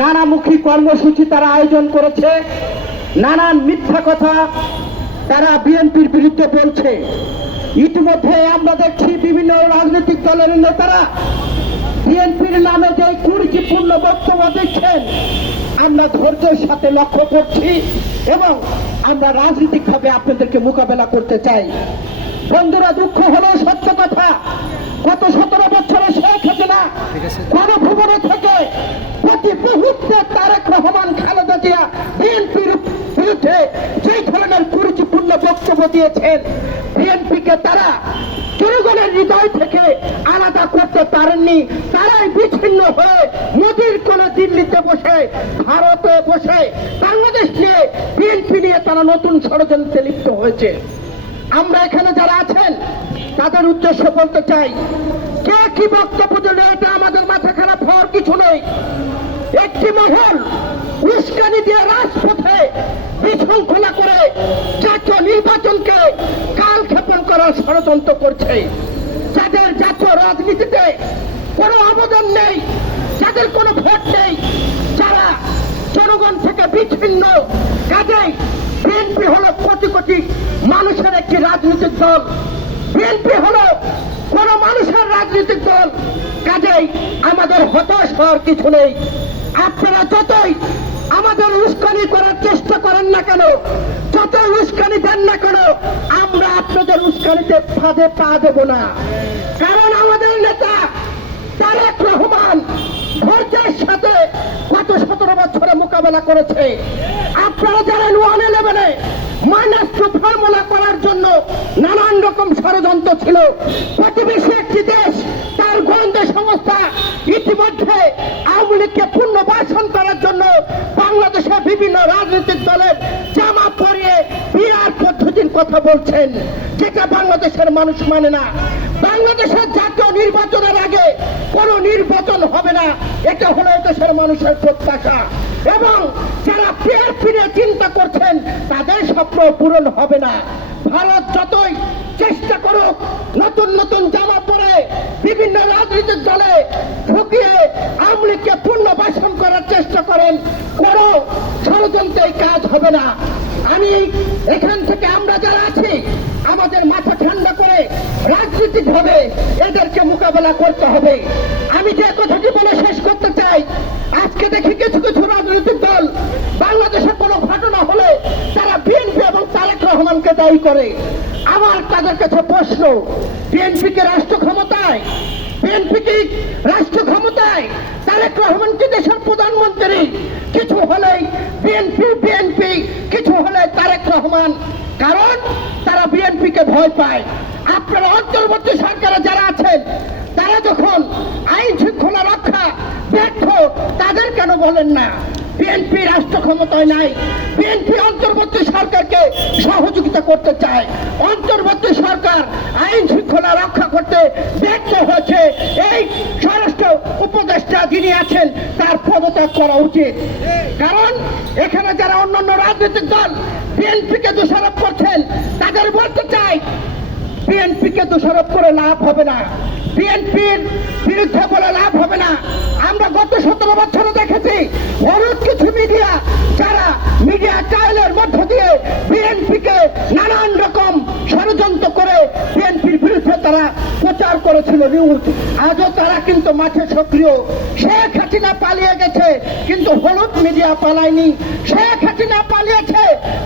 নানামুখী কর্মসূচি তারা আয়োজন করেছে। নানান মিথ্যা কথা তারা বিএনপির বিরুদ্ধে বলছে। ইতিমধ্যে আমরা দেখছি বিভিন্ন রাজনৈতিক দলের নেতারা বিএনপির নামে যে কুরুচিপূর্ণ বক্তব্য দিচ্ছেন, আমরা ধৈর্যের সাথে লক্ষ্য করছি এবং আমরা রাজনৈতিকভাবে আপনাদেরকে মোকাবেলা করতে চাই। বন্ধুরা, দুঃখ হলো সত্য কথা, গত সতেরো বছরে শেখ হাসিনা গণভবনে থেকে প্রতি মুহূর্তে তারেক রহমান খালেদা জিয়া বিএনপির বিরুদ্ধে যে ধরনের কুরুচিপূর্ণ বক্তব্য দিয়েছেন বিএনপিকে তারা জনগণের হৃদয় থেকে আলাদা করতে পারেননি। তারাই বিচ্ছিন্ন হয়ে মোদির কোলে দিল্লিতে বসে, ভারতে বসে, বাংলাদেশ নিয়ে বিএনপি নিয়ে তারা নতুন ষড়যন্ত্রে লিপ্ত হয়েছে। আমরা এখানে যারা আছেন, তাদের উদ্দেশ্য বলতে চাই, কে কি বক্তব্য দিলে এটা আমাদের মাথা খারাপ হওয়ার কিছু নেই। একটি মহল উস্কানি দিয়ে রাজপথে বিশৃঙ্খলা করে জাতীয় নির্বাচনকে কালক্ষেপণ করার ষড়যন্ত্র করছে। যাদের জাতীয় রাজনীতিতে কোনো অবদান নেই, যাদের কোনো ভোট নেই, যারা জনগণ থেকে বিচ্ছিন্ন কাজেই বিএনপি হলো কোটি কোটি মানুষের একটি রাজনৈতিক দল। বিএনপি হলো কোন মানুষের রাজনৈতিক দল। কাজেই আমাদের হতাশ হওয়ার কিছু নেই। আপনারা যতই আমাদের উস্কানি করার চেষ্টা করেন না কেন? যত উস্কানি দেন না কেন, আমরা আপনাদের উস্কানিতে ফাঁদে পা দেব না। কারণ আমাদের নেতা তারেক রহমান ধৈর্যের সাথে গত সতেরো বছরে মোকাবেলা করেছে। আপনারা জানেন ওয়ান ইলেভেনে মাইনাস ফর্মুলা করার জন্য নানান রকম ষড়যন্ত্র ছিল। প্রতিবেশী একটি দেশ, তার গোয়েন্দা সংস্থা ইতিমধ্যে আওয়ামী লীগকে পুনর্বাসন করার জন্য বাংলাদেশের বিভিন্ন রাজনৈতিক দলের জামা পরিয়ে বিরাট পদ্ধতির কথা বলছেন, যেটা বাংলাদেশের মানুষ মানে না। বাংলাদেশের জাতীয় নির্বাচনের আগে কোন নির্বাচন হবে না। এটা হলো দেশের মানুষের প্রত্যাশা। এবং যারা পেয়ার ফিরে চিন্তা করছেন, তাদের স্বপ্ন পূরণ হবে না। ভারত যতই চেষ্টা করুক, নতুন নতুন জামা পরে বিভিন্ন রাজনৈতিক দলে ঢুকিয়ে আওয়ামী পূর্ণ পুনর্বাসন করার চেষ্টা করেন, কোন ষড়যন্ত্রে কাজ হবে না। আমি এখান থেকে আমরা যারা আছি, আমাদের রাজনৈতিক ভাবে এদেরকে মোকাবেলা করতে হবে। আমি যে কথাটি বলে শেষ করতে চাই, আজকে দেখি কিছু কিছু রাজনৈতিক দল বাংলাদেশে কোনো ঘটনা হলে তারা বিএনপি এবং তারেক রহমানকে দায়ী করে। আমার তাদের কাছে প্রশ্ন, বিএনপি কে রাষ্ট্র ক্ষমতায়? বিএনপি কি রাষ্ট্র ক্ষমতায়? তারেক রহমান কি দেশের প্রধানমন্ত্রী? কিছু হলেই বিএনপি বিএনপি, কিছু হলে তারেক রহমান। কারণ তারা বিএনপিকে ভয় পায়। আপনারা অন্তর্বর্তী সরকারে যারা আছেন, তারা যখন আইন শৃঙ্খলা রক্ষা ব্যর্থ, তাদের কেন বলেন না? বিএনপি রাষ্ট্র ক্ষমতায় নাই বিএনপি অন্তর্বর্তী সরকারকে সহযোগিতা করতে চায়। অন্তর্বর্তী সরকার আইন শৃঙ্খলা রক্ষা করতে ব্যর্থ হয়েছে। এই স্বরাষ্ট্র উপদেষ্টা যিনি আছেন, তার পদত্যাগ করা উচিত। কারণ এখানে যারা অন্যান্য রাজনৈতিক দল বিএনপিকে দোষারোপ করছেন, তাদের বলতে চাই বিএনপিকে দোষারোপ করে লাভ হবে না। বিএনপির বিরুদ্ধে বলে লাভ হবে না। আমরা গত সতেরো বছরে দেখেছি অনেক কিছু মিডিয়া যারা মিডিয়া ট্রায়ালের মধ্য দিয়ে বিএনপিকে নানান রকম ষড়যন্ত্র করে বিএনপির বিরুদ্ধে তারা প্রচার করেছিল নিউজ আজও তারা কিন্তু মাঠে সক্রিয়। শেখ হাসিনা পালিয়ে গেছে, কিন্তু হলুদ মিডিয়া পালায়নি। শেখ হাসিনা পালিয়েছে,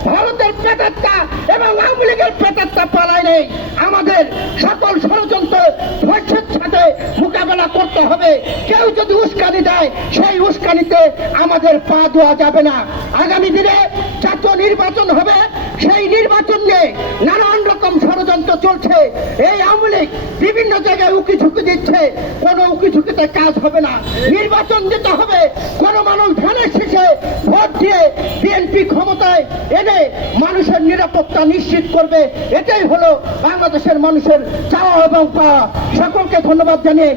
ভারতের পেটারটা এবং আওয়ামী লীগের পেটারটা পালায় নেই আমাদের সকল ষড়যন্ত্র ধৈর্যের সাথে মোকাবেলা করতে হবে। কেউ যদি উস্কানি দেয়, সেই উস্কানিতে আমাদের পা দেওয়া যাবে না। আগামী দিনে জাতীয় নির্বাচন হবে, সেই নির্বাচন নিয়ে নানান রকম ষড়যন্ত্র চলছে। এই আওয়ামী লীগ বিভিন্ন জায়গায় উকি ঝুঁকি দিচ্ছে। কোন উকি ঝুঁকিতে কাজ হবে না। নির্বাচন দিতে হবে। কোন মানুষ ধানের শেষে ভোট দিয়ে বিএনপি নিরাপত্তা নিশ্চিত করবে। এটাই হলো বাংলাদেশের মানুষের চাওয়া এবং পাওয়া। সকলকে ধন্যবাদ জানিয়ে